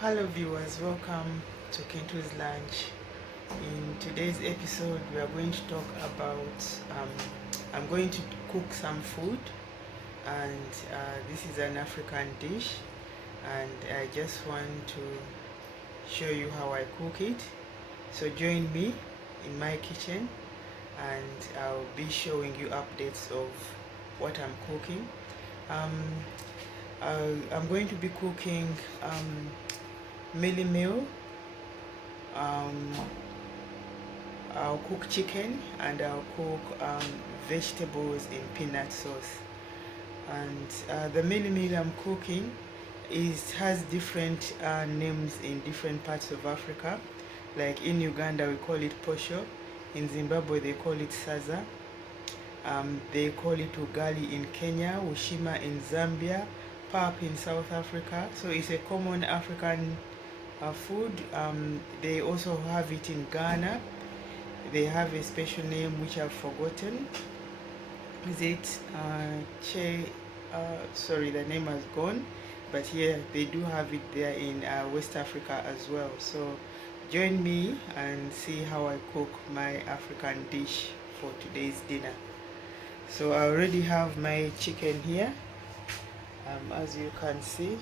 Hello viewers, welcome to KINTU'S lunch. In today's episode we are going to talk about I'm going to cook some food, and this is an African dish, and I just want to show you how I cook it. So join me in my kitchen and I'll be showing you updates of what I'm cooking. I'm going to be cooking mealie meal. I'll cook chicken and I'll cook vegetables in peanut sauce. And the mealie meal I'm cooking has different names in different parts of Africa. Like in Uganda we call it posho, in Zimbabwe they call it saza, they call it ugali in Kenya, ushima in Zambia, pap in South Africa. So it's a common African food. They also have it in Ghana. They have a special name which I've forgotten. Is it sorry, the name has gone, but yeah, they do have it there in West Africa as well. So join me and see how I cook my African dish for today's dinner. So I already have my chicken here, as you can see.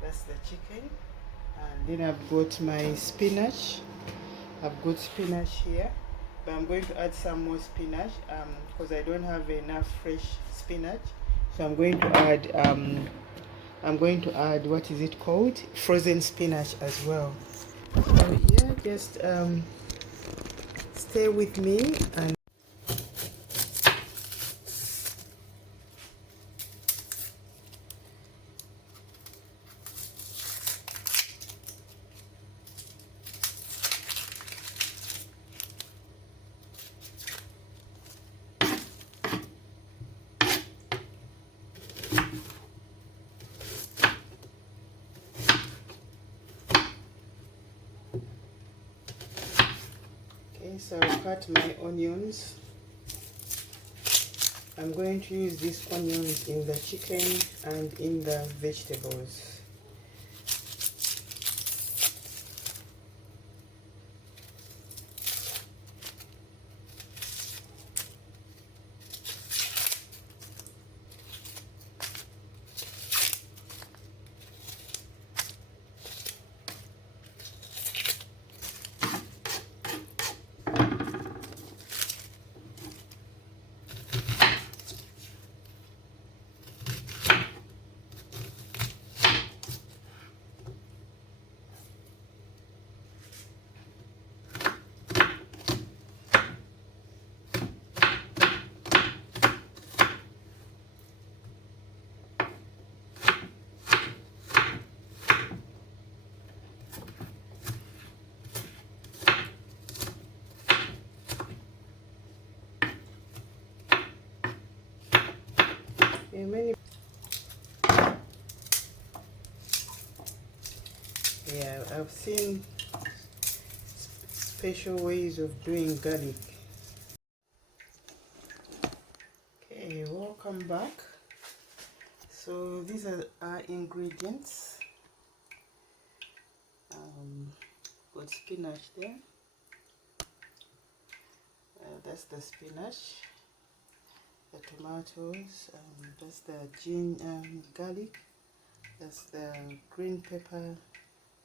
That's the chicken. And then I've got my spinach. I've got spinach here, but I'm going to add some more spinach because I don't have enough fresh spinach. So I'm going to add what is it called, frozen spinach as well. So yeah, just stay with me. And so I'll cut my onions. I'm going to use these onions in the chicken and in the vegetables. Yeah, I've seen special ways of doing garlic. Okay, welcome back. So these are our ingredients. Got spinach there. That's the spinach. The tomatoes. That's the garlic. That's the green pepper.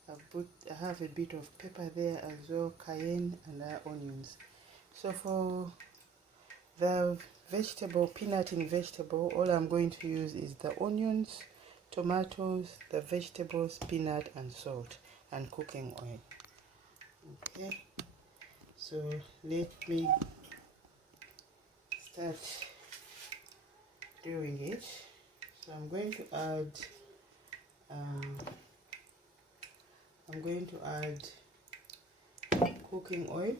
I have a bit of pepper there as well, cayenne, and onions. So for the vegetable, peanut in vegetable, all I'm going to use is the onions, tomatoes, the vegetables, peanut, and salt, and cooking oil. Okay, so let me start doing it. So I'm going to add cooking oil,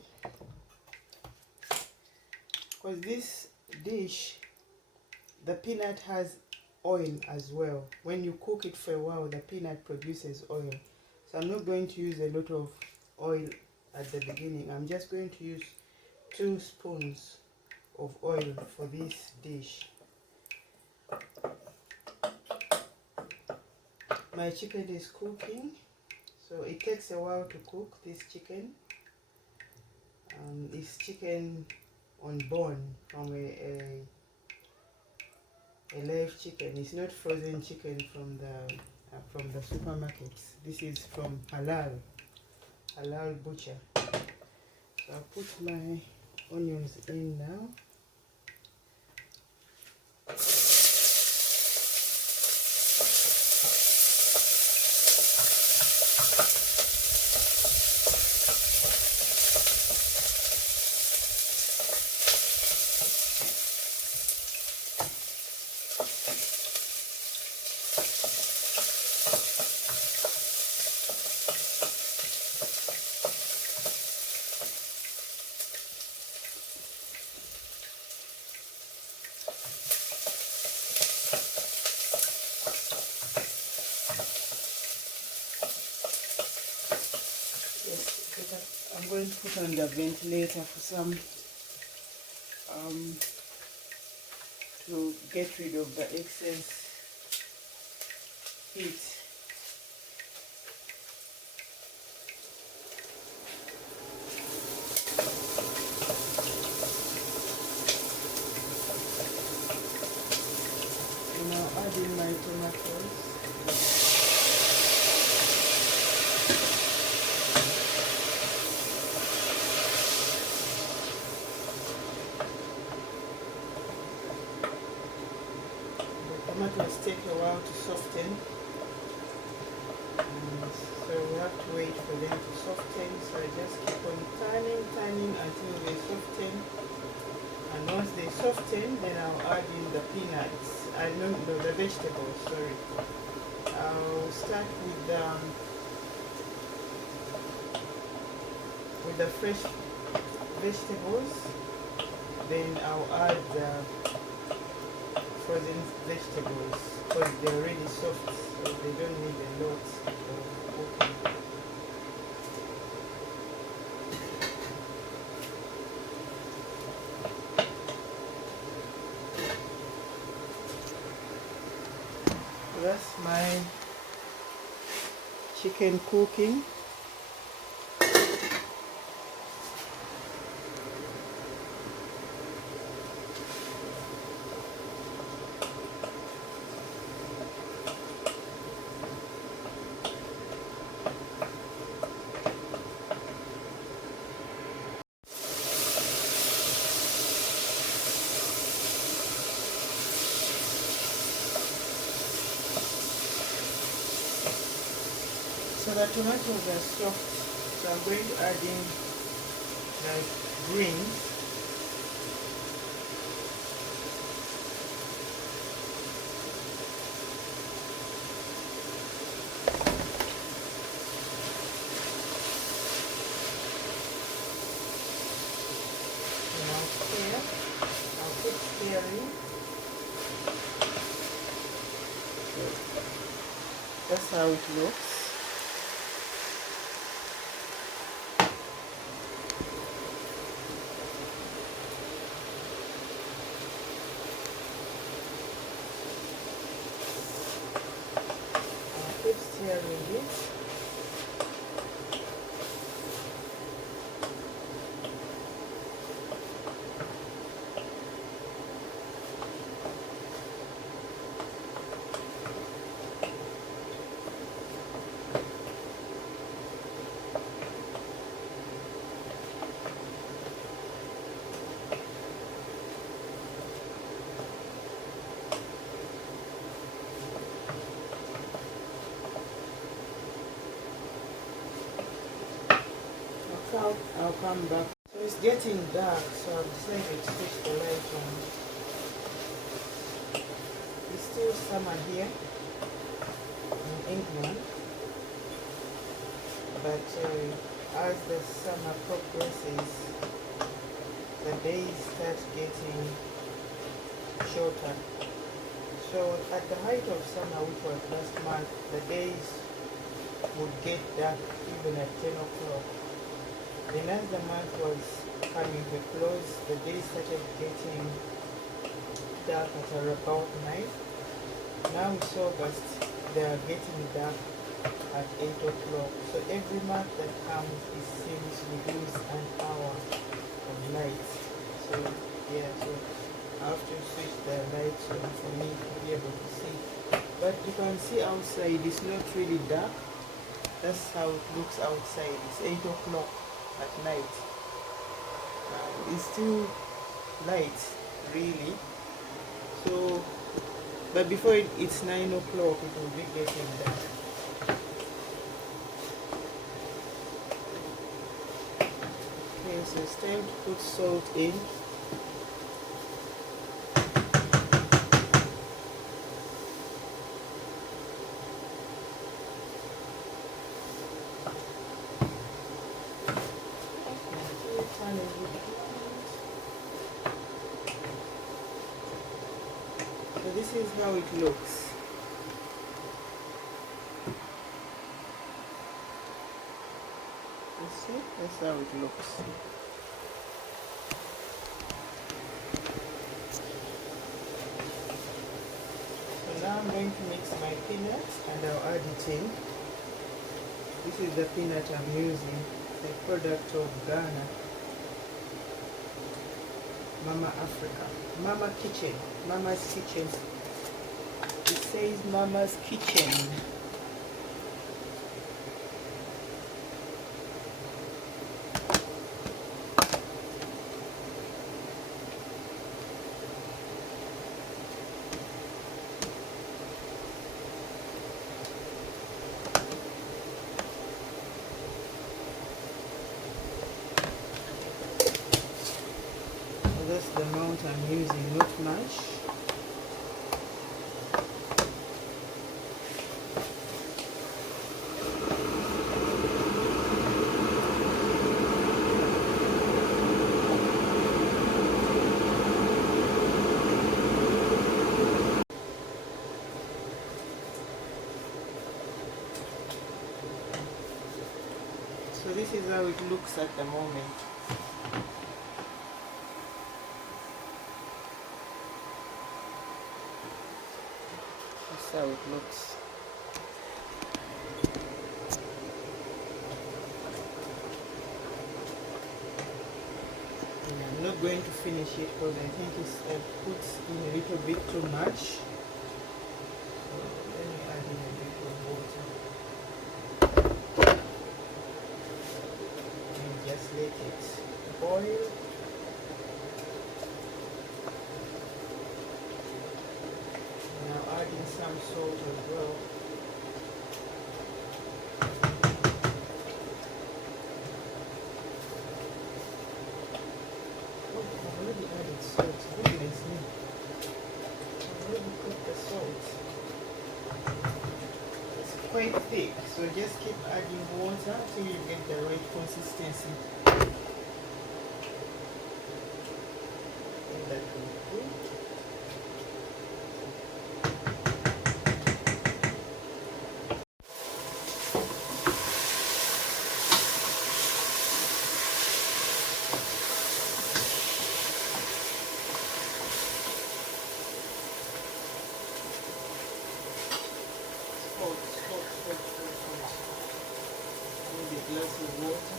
because this dish, the peanut has oil as well. When you cook it for a while, the peanut produces oil. So I'm not going to use a lot of oil at the beginning. I'm just going to use 2 spoons of oil for this dish. My chicken is cooking, so it takes a while to cook this chicken. It's chicken on bone from a live chicken. It's not frozen chicken from the supermarkets. This is from halal butcher. So I'll put my onions in now. I'm going to put on the ventilator for some to get rid of the excess heat. And now add in my tomatoes. Tomatoes take a while to soften, so we have to wait for them to soften. So I just keep on turning until they soften, and once they soften, then I'll add in the peanuts. I don't know, the vegetables, sorry. I'll start with the fresh vegetables, then I'll add the frozen vegetables because they're already soft, so they don't need a lot of cooking. So that's my chicken cooking. So the tomatoes are soft, so I'm going to add in the greens. And I'll put stirring. That's how it looks. Keep stirring it. I'll come back. So it's getting dark, so I've decided to switch the light on. It's still summer here in England, but as the summer progresses, the days start getting shorter. So at the height of summer, which was last month, the days would get dark even at 10 o'clock. Then as the month was coming to a close, the days started getting dark at about 9. Now it's August, they are getting dark at 8 o'clock. So every month that comes, it seems we lose an hour of light. So yeah, so I have to switch the lights on for me to be able to see. But you can see outside, it's not really dark. That's how it looks outside. It's 8 o'clock at night. It's still light, really. So, but before it's 9 o'clock, it will be getting dark. Okay, so it's time to put salt in. So this is how it looks. You see? That's how it looks. So now I'm going to mix my peanuts and I'll add it in. This is the peanut I'm using, the product of Ghana. Mama Africa. Mama Kitchen. Mama's Kitchen. It says Mama's Kitchen. That's the amount I'm using, not much. So this is how it looks at the moment. That's how it looks. And I'm not going to finish it because I think it's put in a little bit too much. So let me add in a bit of water. And just let it boil. Now add in some salt as well. Oh, I've already added salt. Goodness me. I've already put the salt. It's quite thick, so just keep adding water till you get the right consistency. And that will be good. Maybe a glass of water.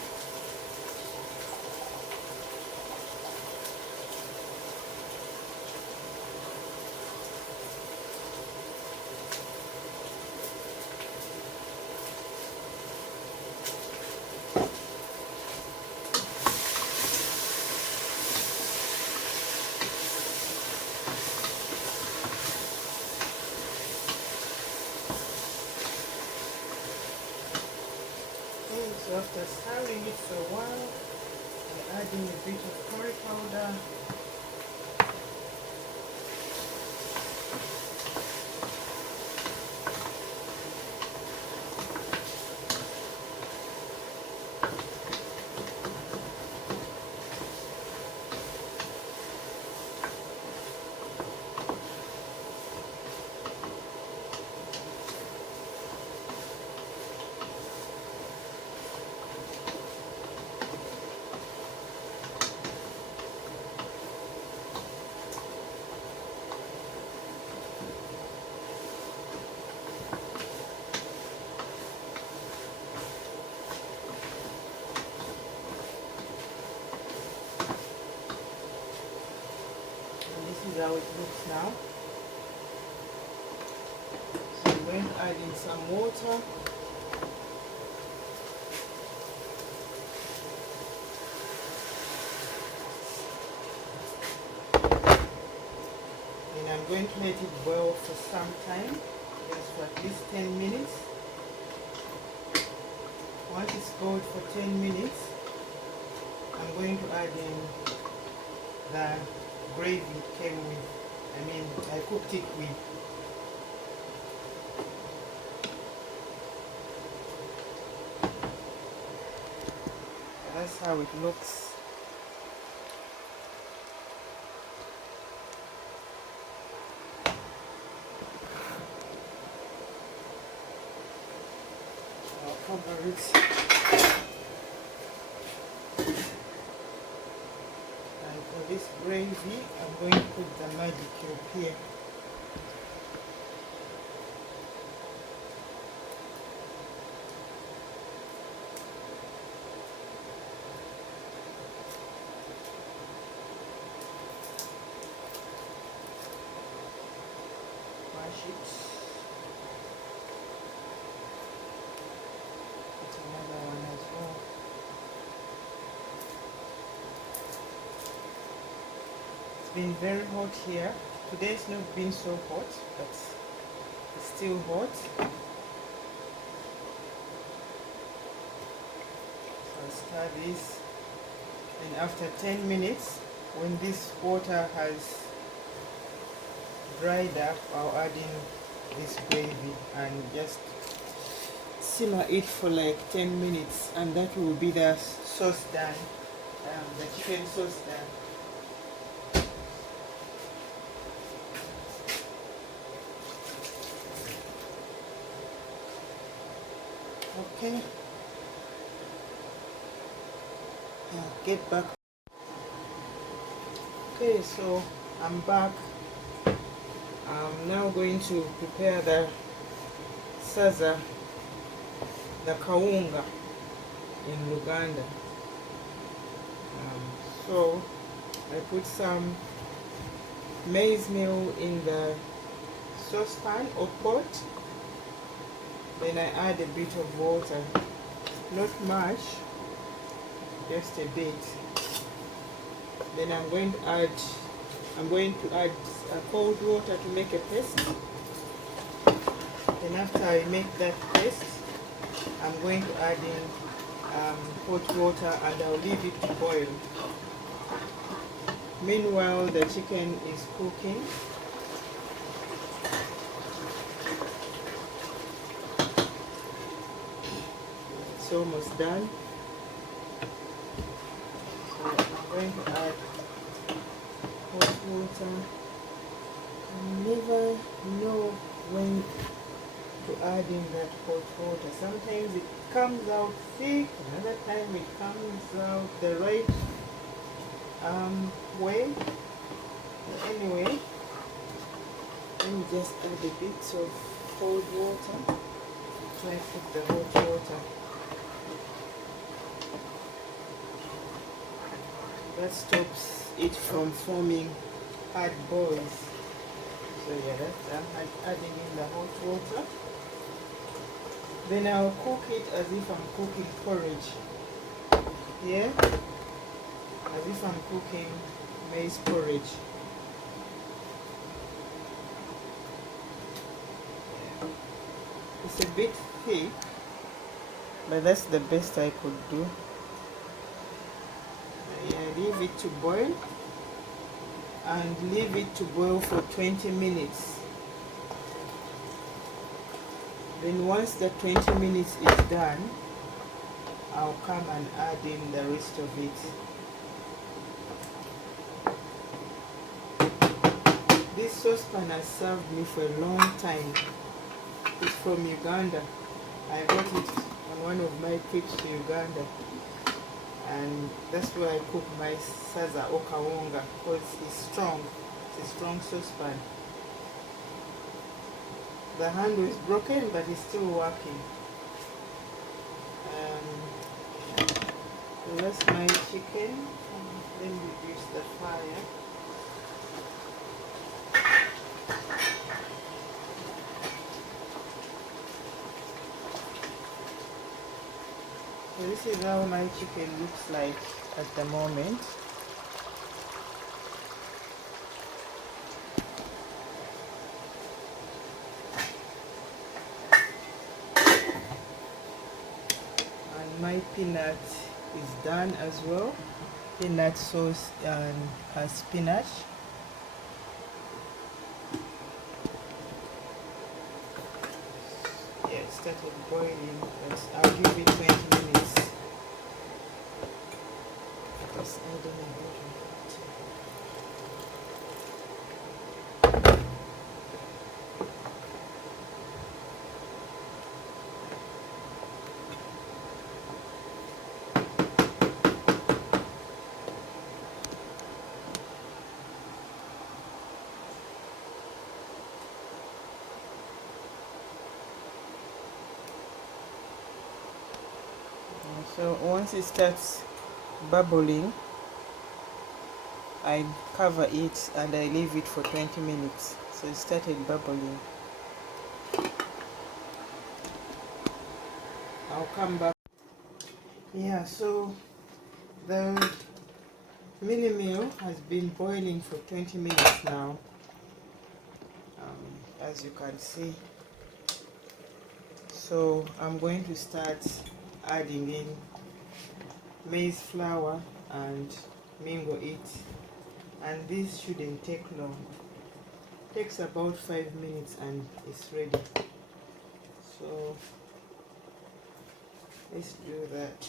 So after stirring it for a while, I add in a bit of curry powder. how it looks now. So I'm going to add in some water. And I'm going to let it boil for some time, just for at least 10 minutes. Once it's boiled for 10 minutes, I'm going to add in the gravy it came with. I cooked it with. That's how it looks. I'll cover it. And for this gravy, I'm going to put the magic cube here. Mash it. Put another one as well. It's been very hot here. Today it's not been so hot, but it's still hot. So I'll stir this, and after 10 minutes, when this water has dried up, I'll add in this gravy and just simmer it for like 10 minutes, and that will be the sauce done, the chicken sauce done. Okay, get back. Okay, so I'm back. I'm now going to prepare the saza, the kawunga in Uganda. So I put some maize meal in the saucepan or pot. Then I add a bit of water, not much, just a bit. Then I'm going to add cold water to make a paste. Then after I make that paste, I'm going to add in hot water, and I'll leave it to boil. Meanwhile, the chicken is cooking. It's almost done. So I'm going to add hot water. I never know when to add in that hot water. Sometimes it comes out thick, another time it comes out the right way. But anyway, let me just add a bit of cold water. Try to put the hot water. That stops it from forming hard balls. So yeah, that's done. I'm adding in the hot water. Then I'll cook it as if I'm cooking porridge. Yeah, as if I'm cooking maize porridge. It's a bit thick, but that's the best I could do. Yeah, leave it to boil, and leave it to boil for 20 minutes. Then once the 20 minutes is done, I'll come and add in the rest of it. This saucepan has served me for a long time. It's from Uganda. I got it on one of my trips to Uganda. And that's where I cook my saza or kawunga, because it's strong. It's a strong saucepan. The handle is broken, but it's still working. So that's my chicken. Let me reduce the fire. So this is how my chicken looks like at the moment. And my peanut is done as well. Peanut sauce and has spinach. Yeah, it started boiling, but I'll give it 20 minutes. Because I don't know how to do it. So once it starts bubbling, I cover it and I leave it for 20 minutes. So it started bubbling. I'll come back. Yeah, so the mini meal has been boiling for 20 minutes now. As you can see. So I'm going to start adding in maize flour and mingle it, and this shouldn't take long. It takes about 5 minutes and it's ready. So let's do that.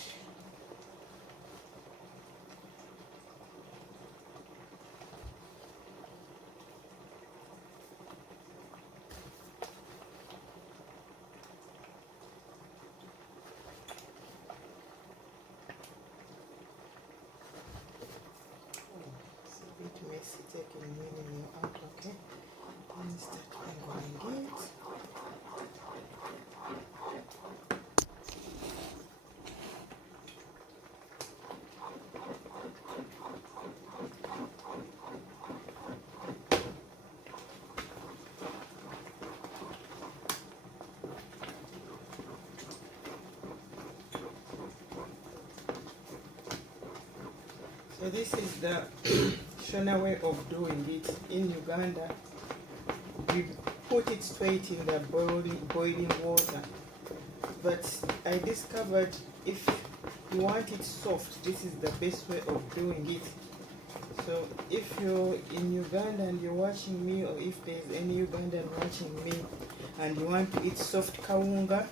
It's a bit messy taking mini out, okay? Let me start mingling it. So this is the Shona way of doing it. In Uganda, we put it straight in the boiling water. But I discovered if you want it soft, this is the best way of doing it. So if you're in Uganda and you're watching me, or if there's any Ugandan watching me and you want to eat soft kawunga,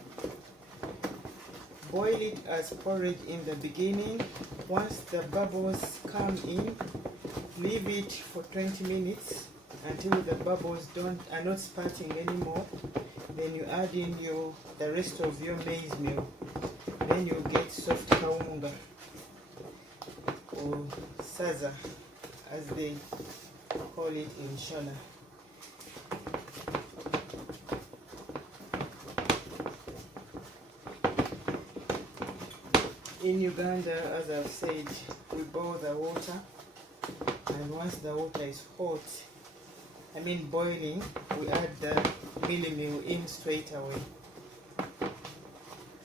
boil it as porridge in the beginning. Once the bubbles come in, leave it for 20 minutes until the bubbles are not spurting anymore. Then you add in the rest of your maize meal. Then you get soft kawunga, or saza as they call it in Shona. In Uganda, as I've said, we boil the water, and once the water is hot, boiling, we add the mini meal in straight away.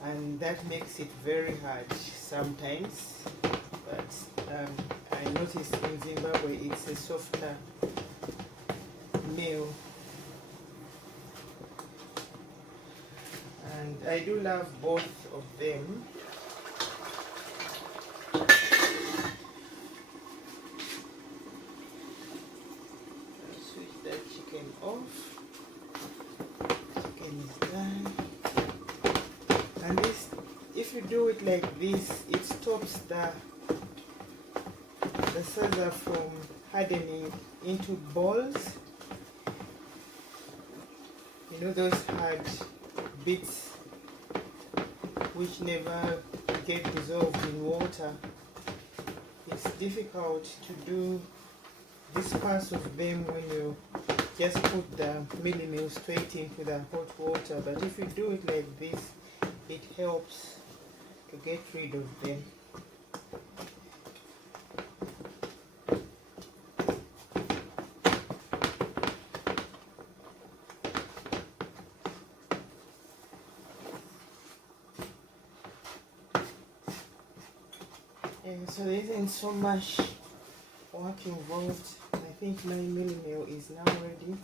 And that makes it very hard sometimes, but I noticed in Zimbabwe it's a softer meal. And I do love both of them. Chicken off. Chicken is done. And this, if you do it like this, it stops the salsa from hardening into balls. You know, those hard bits which never get dissolved in water. It's difficult to do this part of them when you just put the mini meal straight into the hot water, but if you do it like this, it helps to get rid of them. And so there isn't so much work involved. I think my mini meal is now ready.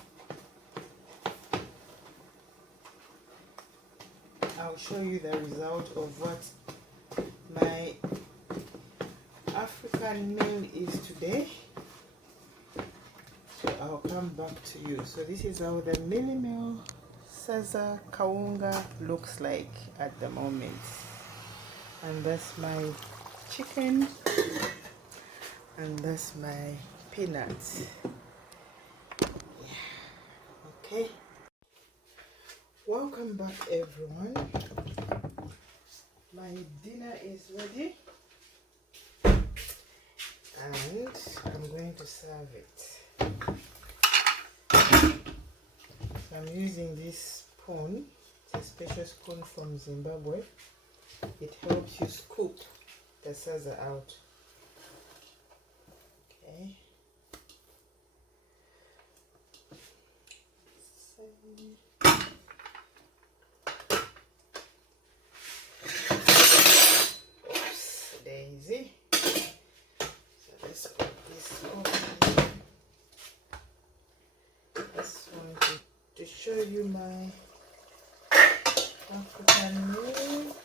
I'll show you the result of what my African meal is today. So I'll come back to you. So this is how the mini meal Sasa Kaunga looks like at the moment. And that's my chicken. And that's my peanuts. Yeah. Okay. Welcome back, everyone. My dinner is ready. And I'm going to serve it. So I'm using this spoon. It's a special spoon from Zimbabwe. It helps you scoop the salsa out. Okay. Oops, daisy. So let's put this over here. Just wanted to show you my African meal.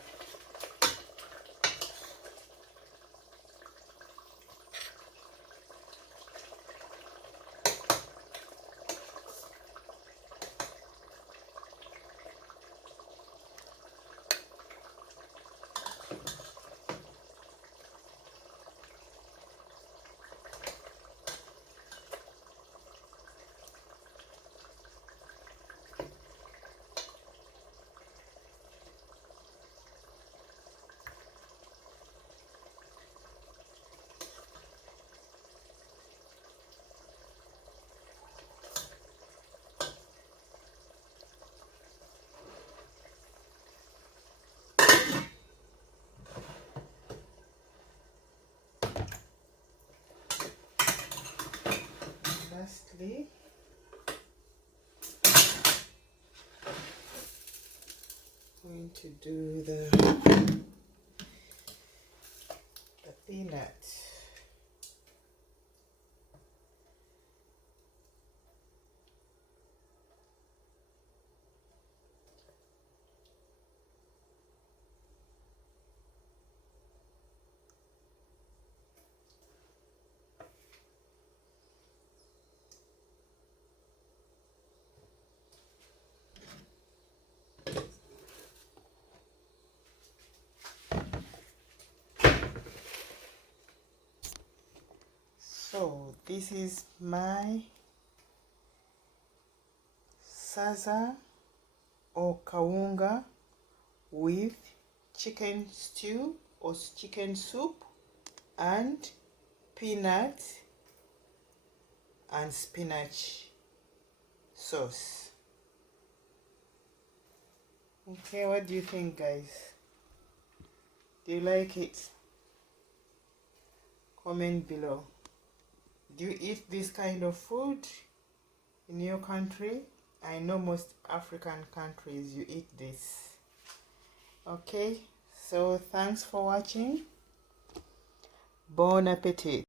Lastly, going to do the peanut. So this is my salsa or kaunga with chicken stew or chicken soup and peanut and spinach sauce. Okay, what do you think, guys? Do you like it? Comment below. Do you eat this kind of food in your country? I know most African countries you eat this. Okay, so thanks for watching. Bon appetit.